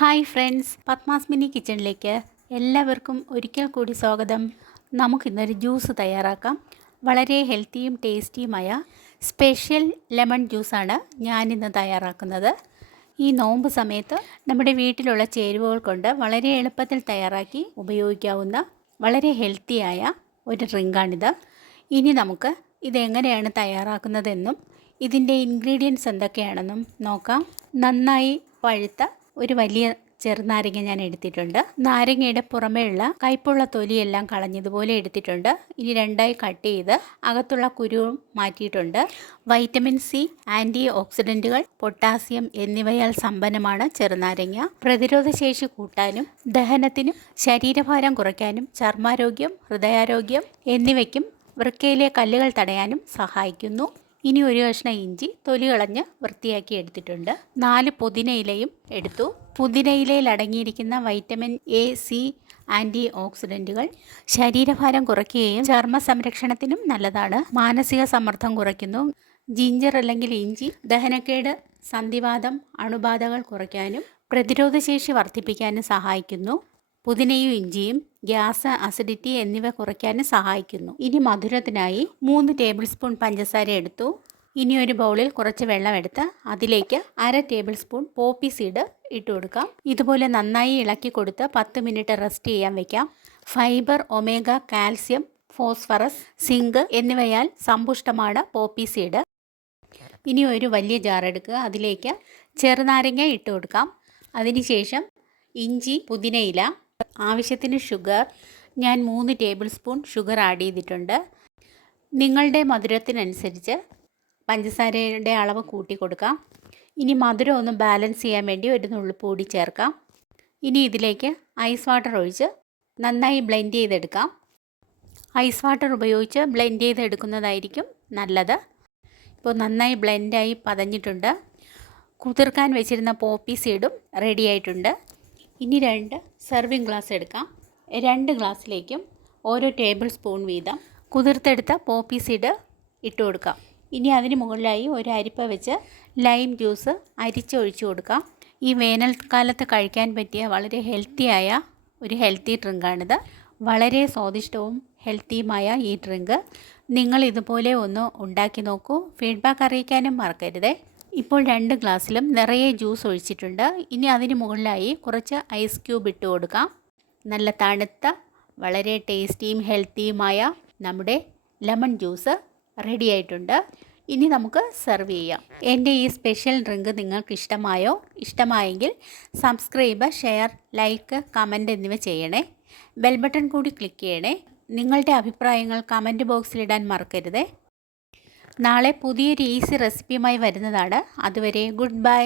Hi friends, Padmas mini കിച്ചണിലേക്ക് എല്ലാവർക്കും ഒരിക്കൽ കൂടി സ്വാഗതം. നമുക്കിന്നൊരു ജ്യൂസ് തയ്യാറാക്കാം. വളരെ ഹെൽത്തിയും ടേസ്റ്റിയുമായ സ്പെഷ്യൽ ലെമൺ ജ്യൂസാണ് ഞാനിന്ന് തയ്യാറാക്കുന്നത്. ഈ നോമ്പ് സമയത്ത് നമ്മുടെ വീട്ടിലുള്ള ചേരുവകൾ കൊണ്ട് വളരെ എളുപ്പത്തിൽ തയ്യാറാക്കി ഉപയോഗിക്കാവുന്ന വളരെ ഹെൽത്തിയായ ഒരു ഡ്രിങ്കാണിത്. ഇനി നമുക്ക് ഇതെങ്ങനെയാണ് തയ്യാറാക്കുന്നതെന്നും ഇതിൻ്റെ ഇൻഗ്രീഡിയൻസ് എന്തൊക്കെയാണെന്നും നോക്കാം. നന്നായി പഴുത്ത ഒരു വലിയ ചെറുനാരങ്ങ ഞാൻ എടുത്തിട്ടുണ്ട്. നാരങ്ങയുടെ പുറമേയുള്ള കയ്പുള്ള തൊലിയെല്ലാം കളഞ്ഞതുപോലെ എടുത്തിട്ടുണ്ട്. ഇനി രണ്ടായി കട്ട് ചെയ്ത് അകത്തുള്ള കുരുവും മാറ്റിയിട്ടുണ്ട്. വൈറ്റമിൻ സി, ആൻറ്റി ഓക്സിഡൻറ്റുകൾ, പൊട്ടാസ്യം എന്നിവയാൽ സമ്പന്നമാണ് ചെറുനാരങ്ങ. പ്രതിരോധശേഷി കൂട്ടാനും ദഹനത്തിനും ശരീരഭാരം കുറയ്ക്കാനും ചർമ്മാരോഗ്യം, ഹൃദയാരോഗ്യം എന്നിവയ്ക്കും വൃക്കയിലെ കല്ലുകൾ തടയാനും സഹായിക്കുന്നു. ഇനി ഒരു കഷ്ണം ഇഞ്ചി തൊലി കളഞ്ഞ് വൃത്തിയാക്കി എടുത്തിട്ടുണ്ട്. 4 പുതിനയിലയും എടുത്തു. പുതിനയിലയിൽ അടങ്ങിയിരിക്കുന്ന വൈറ്റമിൻ എ, സി, ആൻറ്റി ഓക്സിഡൻറ്റുകൾ ശരീരഭാരം കുറയ്ക്കുകയും ചർമ്മ സംരക്ഷണത്തിനും നല്ലതാണ്. മാനസിക സമ്മർദ്ദം കുറയ്ക്കുന്നു. ജിഞ്ചർ അല്ലെങ്കിൽ ഇഞ്ചി ദഹനക്കേട്, സന്ധിവാതം, അണുബാധകൾ കുറയ്ക്കാനും പ്രതിരോധശേഷി വർദ്ധിപ്പിക്കാനും സഹായിക്കുന്നു. പുതിനയും ഇഞ്ചിയും ഗ്യാസ്, അസിഡിറ്റി എന്നിവ കുറയ്ക്കാനും സഹായിക്കുന്നു. ഇനി മധുരത്തിനായി 3 ടേബിൾ സ്പൂൺ പഞ്ചസാര എടുത്തു. ഇനി ഒരു ബൗളിൽ കുറച്ച് വെള്ളം എടുത്ത് അതിലേക്ക് 1/2 ടേബിൾ സ്പൂൺ പോപ്പി സീഡ് ഇട്ട് കൊടുക്കാം. ഇതുപോലെ നന്നായി ഇളക്കി കൊടുത്ത് 10 മിനിറ്റ് റെസ്റ്റ് ചെയ്യാൻ വയ്ക്കാം. Fibre, omega, calcium, phosphorus, zinc എന്നിവയാൽ സമ്പുഷ്ടമാണ് പോപ്പി സീഡ്. ഇനി ഒരു വലിയ ജാർ എടുക്കുക. അതിലേക്ക് ചെറുനാരങ്ങ ഇട്ട് കൊടുക്കാം. അതിനുശേഷം ഇഞ്ചി, പുതിനയില, ആവശ്യത്തിന് ഷുഗർ, ഞാൻ 3 ടേബിൾ സ്പൂൺ ഷുഗർ ആഡ് ചെയ്തിട്ടുണ്ട്. നിങ്ങളുടെ മധുരത്തിനനുസരിച്ച് പഞ്ചസാരയുടെ അളവ് കൂട്ടി കൊടുക്കാം. ഇനി മധുരം ഒന്ന് ബാലൻസ് ചെയ്യാൻ വേണ്ടി ഒരു നുള്ളിപ്പൊടി ചേർക്കാം. ഇനി ഇതിലേക്ക് ഐസ് വാട്ടർ ഒഴിച്ച് നന്നായി ബ്ലെൻഡ് ചെയ്തെടുക്കാം. ഐസ് വാട്ടർ ഉപയോഗിച്ച് ബ്ലെൻഡ് ചെയ്തെടുക്കുന്നതായിരിക്കും നല്ലത്. ഇപ്പോൾ നന്നായി ബ്ലെൻഡായി പതഞ്ഞിട്ടുണ്ട്. കുതിർക്കാൻ വെച്ചിരുന്ന പോപ്പി സീഡും റെഡി ആയിട്ടുണ്ട്. ഇനി 2 സെർവിങ് ഗ്ലാസ് എടുക്കാം. 2 ഗ്ലാസ്സിലേക്കും ഓരോ ടേബിൾ സ്പൂൺ വീതം കുതിർത്തെടുത്ത പോപ്പി സീഡ് ഇട്ട് കൊടുക്കാം. ഇനി അതിന് മുകളിലായി ഒരു അരിപ്പ വെച്ച് ലൈം ജ്യൂസ് അരിച്ചൊഴിച്ചു കൊടുക്കാം. ഈ വേനൽക്കാലത്ത് കഴിക്കാൻ പറ്റിയ വളരെ ഹെൽത്തിയായ ഒരു ഹെൽത്തി ഡ്രിങ്കാണിത്. വളരെ സ്വാദിഷ്ടവും ഹെൽത്തിയുമായ ഈ ഡ്രിങ്ക് നിങ്ങൾ ഇതുപോലെ ഒന്ന് ഉണ്ടാക്കി നോക്കൂ. ഫീഡ്ബാക്ക് അറിയിക്കാനും മറക്കരുതേ. ഇപ്പോൾ 2 ഗ്ലാസ്സിലും നിറയെ ജ്യൂസ് ഒഴിച്ചിട്ടുണ്ട്. ഇനി അതിന് മുകളിലായി കുറച്ച് ഐസ് ക്യൂബ് ഇട്ട് കൊടുക്കാം. നല്ല തണുത്ത വളരെ ടേസ്റ്റിയും ഹെൽത്തിയുമായ നമ്മുടെ ലെമൺ ജ്യൂസ് റെഡി ആയിട്ടുണ്ട്. ഇനി നമുക്ക് സെർവ് ചെയ്യാം. എൻ്റെ ഈ സ്പെഷ്യൽ ഡ്രിങ്ക് നിങ്ങൾക്ക് ഇഷ്ടമായെങ്കിൽ സബ്സ്ക്രൈബ്, ഷെയർ, ലൈക്ക്, കമൻറ്റ് എന്നിവ ചെയ്യണേ. ബെൽ ബട്ടൺ കൂടി ക്ലിക്ക് ചെയ്യണേ. നിങ്ങളുടെ അഭിപ്രായങ്ങൾ കമൻറ്റ് ബോക്സിലിടാൻ മറക്കരുതേ. നാളെ പുതിയൊരു ഈസി റെസിപ്പിയുമായി വരുന്നതാണ്. അതുവരെ ഗുഡ് ബൈ.